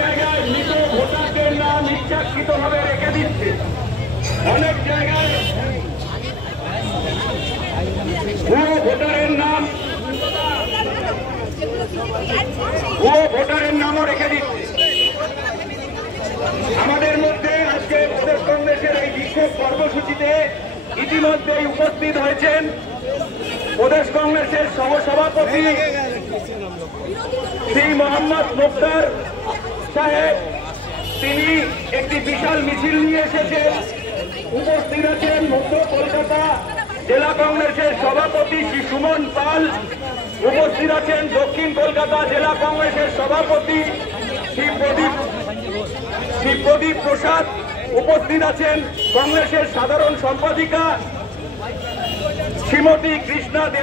জায়গায় মৃত ভোটারদের নাম ইচ্ছাকৃতভাবে রেখে দিচ্ছে। অনেক জায়গায় ভুয়ো ভোটারের নামও রেখে দিচ্ছে। আমাদের মধ্যে আজকে প্রদেশ কংগ্রেসের এই বিক্ষোভ কর্মসূচিতে ইতিমধ্যেই উপস্থিত হয়েছেন প্রদেশ কংগ্রেসের সহসভাপতি শ্রী মোহাম্মদ মুক্তার সাহেব। তিনি একটি বিশাল মিছিল নিয়ে এসেছেন। উপস্থিত আছেন মধ্য কলকাতা জেলা কংগ্রেসের সভাপতি শ্রী সুমন পাল। উপস্থিত আছেন দক্ষিণ কলকাতা জেলা কংগ্রেসের সভাপতি শ্রী প্রদীপ প্রসাদ। উপস্থিত আছেন কংগ্রেসের সাধারণ সম্পাদিকা শ্রীমতী কৃষ্ণা দেব।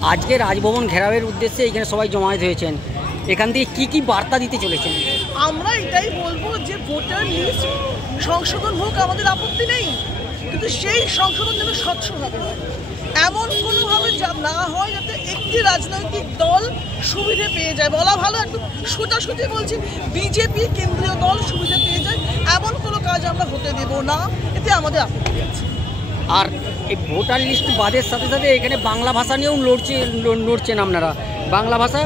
আজকে রাজভবন ঘেরাওয়ের উদ্দেশ্যে এখানে সবাই জমায়েত হয়েছেন। এখান থেকে কি বার্তা দিতে চলেছেন? আমরা এটাই বলবো যে ভোটার লিস্ট সংশোধন হোক, আমাদের আপত্তি নেই, কিন্তু সেই সংশোধন যেন স্বচ্ছভাবে হয়। এমন কোনোভাবে না হয় যাতে একটি রাজনৈতিক দল সুবিধে পেয়ে যায়। বলা ভালো, একদম সোজাসুজি বলছি, বিজেপি কেন্দ্রীয় দল সুবিধে পেয়ে যায়, এমন কোনো কাজ আমরা হতে দেব না। এতে আমাদের আপত্তি আছে। আর এই ভোটার লিস্ট বাদের সাথে সাথে এখানে বাংলা ভাষা নিয়েও লড়ছেন আপনারা, বাংলা ভাষা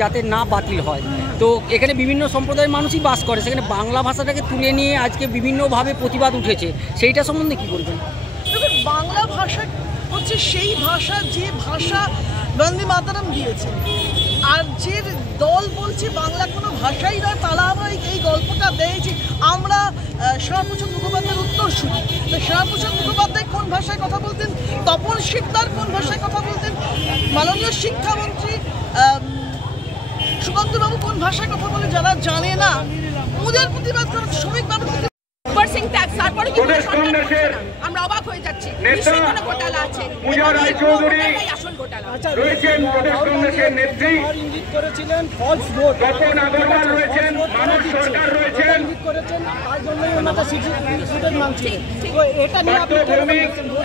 যাতে না বাতিল হয়। তো এখানে বিভিন্ন সম্প্রদায়ের মানুষই বাস করে, সেখানে বাংলা ভাষাটাকে তুলে নিয়ে আজকে বিভিন্নভাবে প্রতিবাদ উঠেছে, সেইটা সম্বন্ধে কী বলবেন? বাংলা ভাষা হচ্ছে সেই ভাষা যে ভাষা বন্দে মাতরম দিয়েছে, আর যে দল বলছে বাংলা কোনো ভাষাই নয়, তারা আমরা এই গল্পটা দিয়েছি। আমরা শ্যামাপ্রসাদ মুখোপাধ্যায়ের উত্তর শুনি। তো শ্যামাপ্রসাদ মুখোপাধ্যায় কোন ভাষায় কথা বলতেন, তপন শিকদার কোন ভাষায় কথা বলতেন, মাননীয় শিক্ষামন্ত্রী সুকান্তবাবু কোন ভাষায় কথা বলে, যারা জানে না ওদের প্রতিবাদ করা শ্রমিক মানুষ। আমরা অবাক হয়ে যাচ্ছি। রয়েছেন প্রদেশ কংগ্রেসের নেত্রী তপন আগরওয়াল রয়েছেন, মানব সরকার রয়েছেন,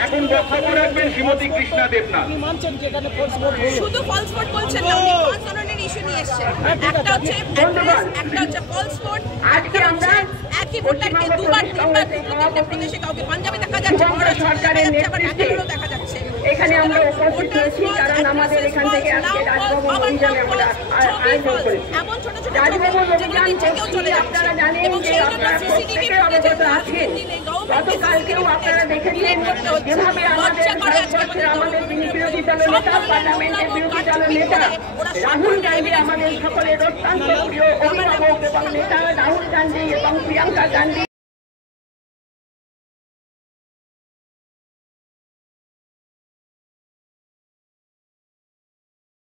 এখন বক্তব্য রাখবেন শ্রীমতী কৃষ্ণা দেবনাথ। শুধু ফলস ভোট বলছেন না, উনি পাঁচ ধরনের ইস্যু নিয়ে এসেছেন। একটা হচ্ছে অ্যাড্রেস, একটা হচ্ছে ফলস ভোট, একটা হচ্ছে একই ভোটারকে দুবার তিনবার তিনটে প্রদেশে কাউকে পাঞ্জাবে দেখা যাচ্ছে, মহারাষ্ট্রে দেখা যাচ্ছে, আবার ব্যাঙ্গালোরেও দেখা যাচ্ছে। এখানে আমরা উপস্থিত হয়েছি কারণ আমাদের এখান থেকে আজকে রাজভবন অভিযানে আমরা আয়োজন করেছি। এমন ছোট ছোট রাজভবন অভিযান করছি, আপনারা জানেন যে আপনারা প্রত্যেকে অবগত আছেন। গতকালকেও আপনারা দেখেছেন যেভাবে আমাদের ভারতবর্ষের আমাদের বিরোধী দলের নেতা, পার্লামেন্টের বিরোধী দলের নেতা রাহুল গান্ধী, আমাদের সকলের অত্যন্ত প্রিয় অভিভাবক এবং নেতা রাহুল গান্ধী এবং প্রিয়াঙ্কা গান্ধী